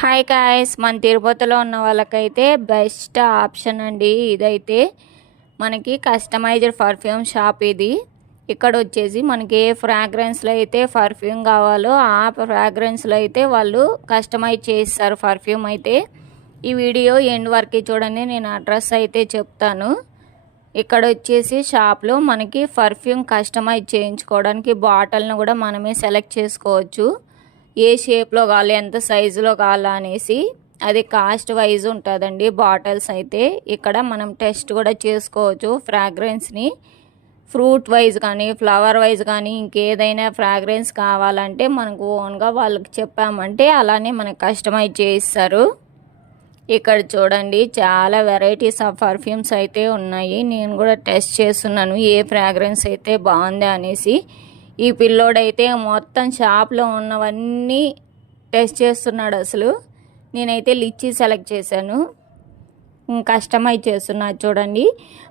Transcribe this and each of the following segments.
Hi guys, మన తిరుపతిలో ఉన్న వాళ్ళకైతే బెస్ట్ ఆప్షన్ అండి. ఇదైతే మనకి కస్టమైజ్డ్ పర్ఫ్యూమ్ షాప్ ఇది. ఇక్కడ వచ్చేసి మనకి ఏ ఫ్రాగ్రెన్స్లో అయితే పర్ఫ్యూమ్ కావాలో ఆ ఫ్రాగ్రెన్స్లో అయితే వాళ్ళు కస్టమైజ్ చేస్తారు పర్ఫ్యూమ్ అయితే. ఈ వీడియో ఎండ్ వరకు చూడండి, నేను అడ్రస్ అయితే చెప్తాను. ఇక్కడ వచ్చేసి షాప్లో మనకి పర్ఫ్యూమ్ కస్టమైజ్ చేయించుకోవడానికి బాటిల్ను కూడా మనమే సెలెక్ట్ చేసుకోవచ్చు. ఏ షేప్లో కావాలి, ఎంత సైజులో కావాలా అనేసి అది కాస్ట్ వైజ్ ఉంటుందండి. బాటిల్స్ అయితే ఇక్కడ మనం టెస్ట్ కూడా చేసుకోవచ్చు ఫ్రాగ్రెన్స్ని. ఫ్రూట్ వైజ్ కానీ ఫ్లవర్ వైజ్ కానీ ఇంకేదైనా ఫ్రాగ్రెన్స్ కావాలంటే మనకు ఓన్గా వాళ్ళకి చెప్పామంటే అలానే మనకు కస్టమైజ్ చేయిస్తారు. ఇక్కడ చూడండి, చాలా వెరైటీస్ ఆఫ్ పర్ఫ్యూమ్స్ అయితే ఉన్నాయి. నేను కూడా టెస్ట్ చేస్తున్నాను ఏ ఫ్రాగ్రెన్స్ అయితే బాగుంది అనేసి. ఈ పిల్లోడైతే మొత్తం షాప్లో ఉన్నవన్నీ టెస్ట్ చేస్తున్నాడు. అసలు నేనైతే లిచ్చి సెలెక్ట్ చేశాను. కస్టమైజ్ చేస్తున్నారు చూడండి,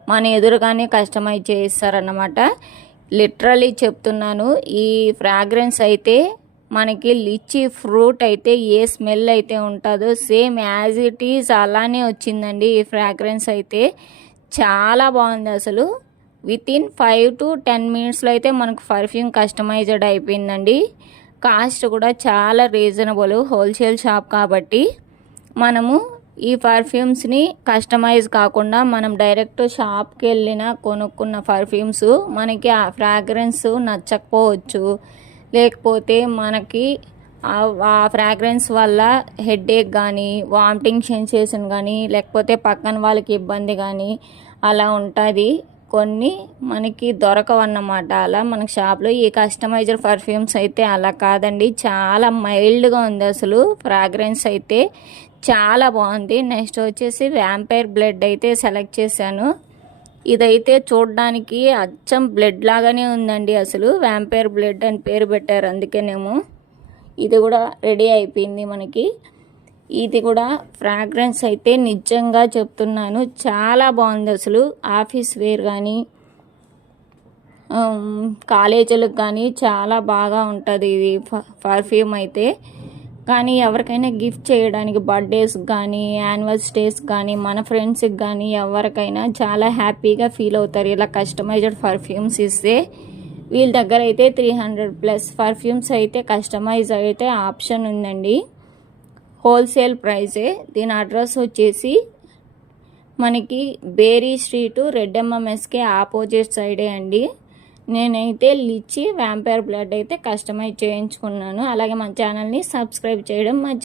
మన ఎదురుగానే కస్టమైజ్ చేయిస్తారన్నమాట. లిటరలీ చెప్తున్నాను, ఈ ఫ్రాగ్రెన్స్ అయితే మనకి లిచ్చి ఫ్రూట్ అయితే ఏ స్మెల్ అయితే ఉంటుందో సేమ్ యాజ్ ఇట్ ఈజ్ అలానే వచ్చిందండి. ఈ ఫ్రాగ్రెన్స్ అయితే చాలా బాగుంది. అసలు వితిన్ 5 to 10 మినిట్స్లో అయితే మనకు పర్ఫ్యూమ్ కస్టమైజ్డ్ అయిపోయిందండి. కాస్ట్ కూడా చాలా రీజనబుల్, హోల్సేల్ షాప్ కాబట్టి మనము ఈ పర్ఫ్యూమ్స్ని కస్టమైజ్ కాకుండా మనం డైరెక్ట్ షాప్కి వెళ్ళిన కొనుక్కున్న పర్ఫ్యూమ్స్ మనకి ఆ ఫ్రాగ్రెన్స్ నచ్చకపోవచ్చు, లేకపోతే మనకి ఆ ఫ్రాగ్రెన్స్ వల్ల హెడేక్ కానీ వామిటింగ్ సెన్సేషన్ కానీ లేకపోతే పక్కన వాళ్ళకి ఇబ్బంది కానీ అలా ఉంటుంది. కొన్ని మనకి దొరకవన్నమాట. అలా మనకి షాప్లో ఈ కస్టమైజ్డ్ పర్ఫ్యూమ్స్ అయితే అలా కాదండి, చాలా మైల్డ్గా ఉంది. అసలు ఫ్రాగ్రెన్స్ అయితే చాలా బాగుంది. నెక్స్ట్ వచ్చేసి వ్యాంపైర్ బ్లడ్ అయితే సెలెక్ట్ చేశాను. ఇదైతే చూడడానికి అచ్చం బ్లడ్ లాగానే ఉందండి. అసలు వ్యాంపైర్ బ్లడ్ అని పేరు పెట్టారు, అందుకేనేమో. ఇది కూడా రెడీ అయిపోయింది మనకి. ఇది కూడా ఫ్రాగ్రెన్స్ అయితే నిజంగా చెప్తున్నాను చాలా బాగుంది. అసలు ఆఫీస్ వేర్ కానీ కాలేజీలకు కానీ చాలా బాగా ఉంటుంది ఇది పర్ఫ్యూమ్ అయితే. కానీ ఎవరికైనా గిఫ్ట్ చేయడానికి బర్త్డేస్కి కానీ యానివర్సరీస్ కానీ మన ఫ్రెండ్స్కి కానీ ఎవరికైనా చాలా హ్యాపీగా ఫీల్ అవుతారు ఇలా కస్టమైజ్డ్ పర్ఫ్యూమ్స్ ఇస్తే. వీళ్ళ దగ్గర అయితే 300+ పర్ఫ్యూమ్స్ అయితే కస్టమైజ్ అయితే ఆప్షన్ ఉందండి. హోల్సేల్ ప్రైజే. దీని అడ్రస్ వచ్చేసి మనకి బేరీ స్ట్రీటు రెడ్ ఎంఎంఎస్కి ఆపోజిట్ సైడే అండి. నేనైతే లిచ్చి వ్యాంపైర్ బ్లడ్ అయితే కస్టమైజ్ చేయించుకున్నాను. అలాగే మన ఛానల్ని సబ్స్క్రైబ్ చేయడం